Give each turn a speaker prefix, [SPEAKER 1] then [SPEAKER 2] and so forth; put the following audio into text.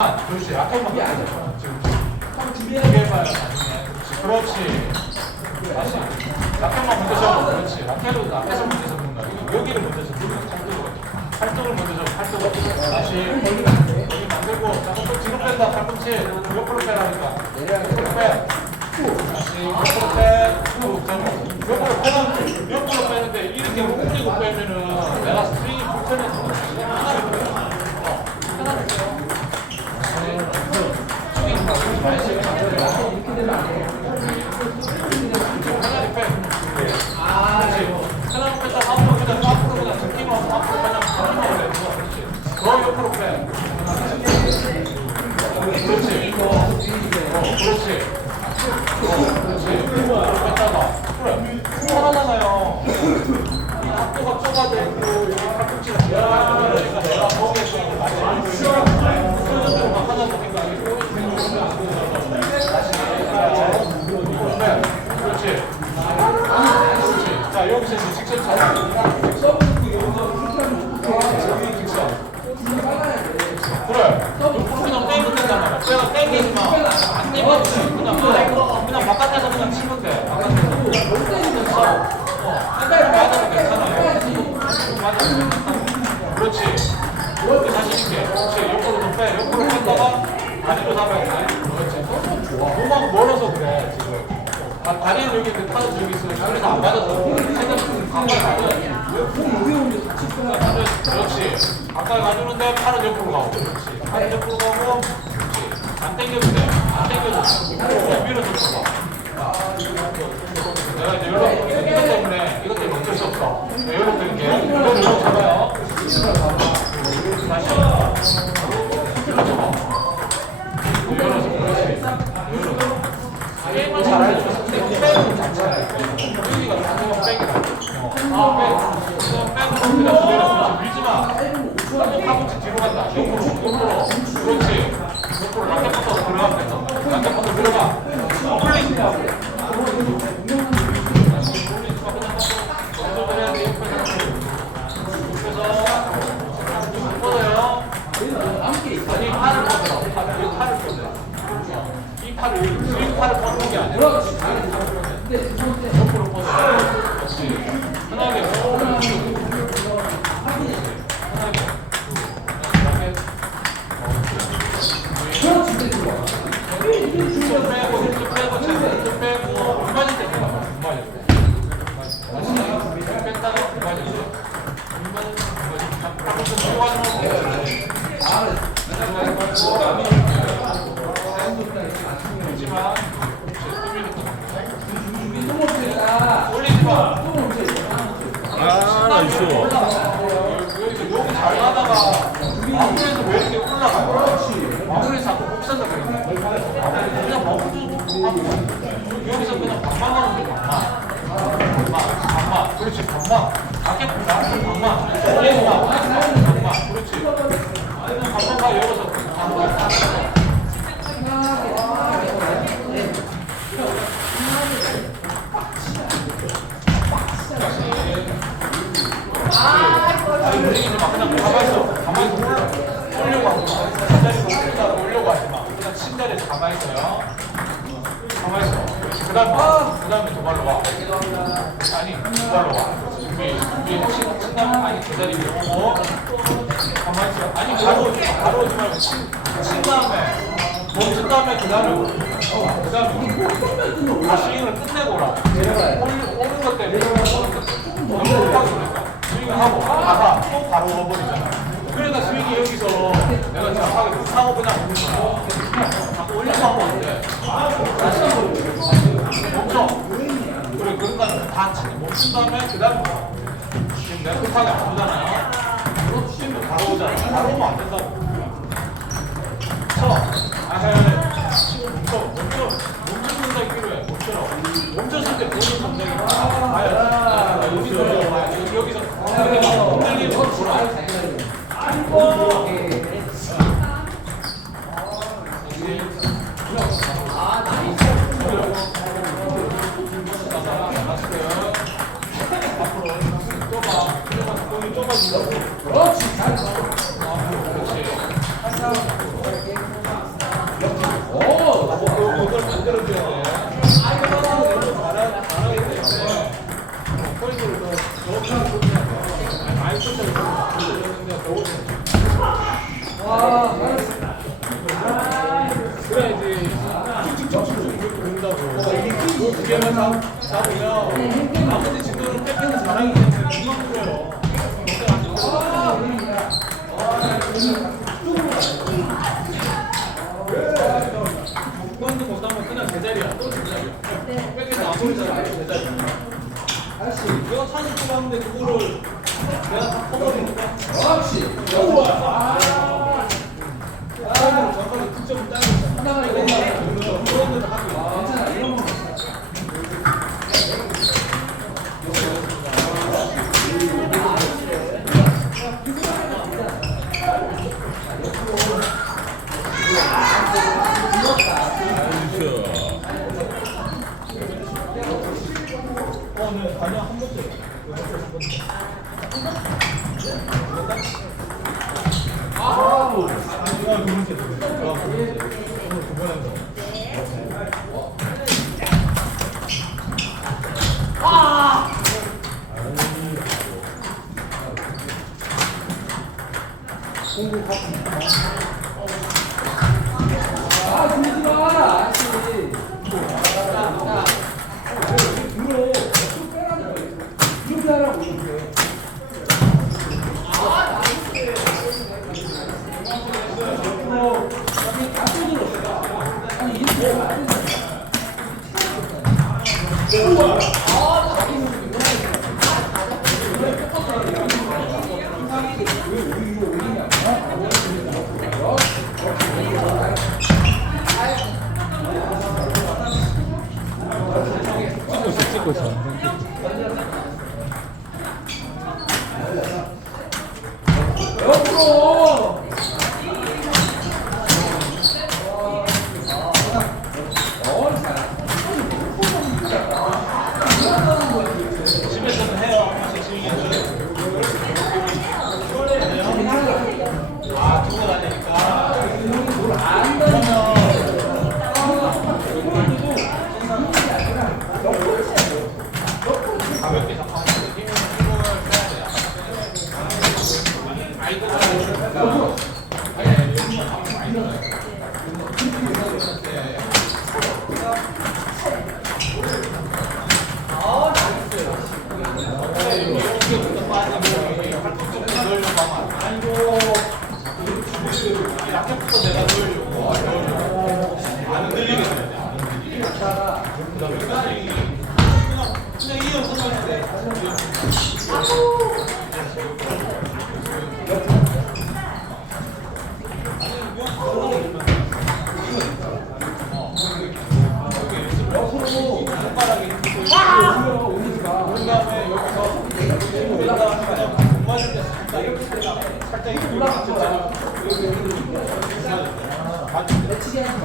[SPEAKER 1] 그렇지. 앞에만 안 돼. 지금 준비해봐요. 나중에. 그렇지. 다시. 라켓만 먼저 잡아. 그렇지. 라켓을 앞에서 먼저 잡는 거야. 이거 여기를 먼저 잡는 거야. 팔뚝을. 먼저 잡아. 팔뚝을. 다시. 여기 만들고. 자, 손톱 뒤로 뺀다. 팔꿈치. 옆으로 빼라니까. 옆으로 빼. 다시. 옆으로 빼. 쭉 잡고. 옆으로 빼면, 옆으로 빼는데 이렇게 움직이고 빼면은 내가 스윙이 불편해서 그렇지. 자, 여기서. 맞아도 괜찮아. 그렇지. 이렇게 자신 있게. 그렇지. 옆으로 좀 빼. 옆으로 뺐다가 다리로 잡아야 돼. 그렇지. 너무 멀어서 그래, 지금. 아, 다리는 여기 팔은 저기 있어. 그래서 안 맞아서. 생각보다 가까이 가져야 돼. 그렇지. 가까이 가주는데 팔은 옆으로 가고. 그렇지. 팔은 옆으로 가고. 그렇지. 안 당겨도 돼. 안 당겨도 돼. 밀어서 봐. 내가 이제 연락, 이것 때문에, 이것 때문에 어쩔 수 없어. 내가 연락 드릴게. 이거 연락 잡아요. 다시. 팔꿈치 뒤로 간다. 옆으로, 옆으로. 그렇지. 옆으로 라켓부터 들어가면 돼. 라켓부터 들어가. 어. 뻗어요. 아니, 팔을 뻗어. 팔을 뻗어. 이 팔을, 이 팔을 뻗는 게 아니라. 옆으로 뻗어. 그렇지. 편하게. 편하게. 좀 빼고, 좀 빼고, 좀 빼고, 안맞
[SPEAKER 2] 아, 나이스.
[SPEAKER 1] 여기 여기 잘 가다가 마무리에서 왜 이렇게 올라가요? 마무리 자꾸 복사가 돼. 그냥 마무리 여기서 그냥 반만 하면 돼. 반만. 반만. 반만. 그렇지. 밖에 보자. 반만. 올리지 마. 반만. 그렇지. 반만 다 열어서 마. 그냥 가만히 있어. 가만히. 올려고 하지 마. 침대에서 올리다가 올려고 하지 마. 그냥 침대에서 가만히 있어요. 가만히 있어. 그 다음에, 그 다음에 두 발로 와. 아니, 두 발로 와. 준비, 준비. 친, 친 다음에, 아니, 기다리고 오고. 가만히 있어. 아니, 바로. 바로 오지 말고. 친, 친 다음에. 멈춘 다음에 그 다음에 어, 그 다음에 다 스윙을 끝내고 오라. 오는, 것 때문에. 너무 급하니까. 스윙을 하고 가다가 또 바로 와버리잖아. 그러니까 스윙이 여기서 내가 정확하게 못하고 그냥 오는 거야. 자꾸 올려서 하고 있는데 다시 멈춰. 그래 그러니까 다 멈춘 다음에 그 다음에 지금 내가 급하게 안 오잖아요. 그럼 스윙도 바로 오잖아. 바로 오면 안 된다고. 쳐. 아, 해, 해. 치고 멈춰. 멈춰. 멈춰 동작이 필요해. 멈춰. 멈췄을 때 보는 동작이 봐야 돼. 아, 여기서, 여기, 여기서. 흔들리면 돌아. 그렇지 잘 그래야지. 쭉쭉 쭉쭉 이렇게 본다고. 그게만 다, 다고요. 아버지 진도는 뺏기는 사랑이 그냥 그만 들어요. 보이지 않아요. 그거를 내가 다 커버리니까. 그렇지. 좋아. 아. 아, 또. 아, 뭐
[SPEAKER 2] 찍고 있어. 찍고
[SPEAKER 1] 가볍게 맞추게 하지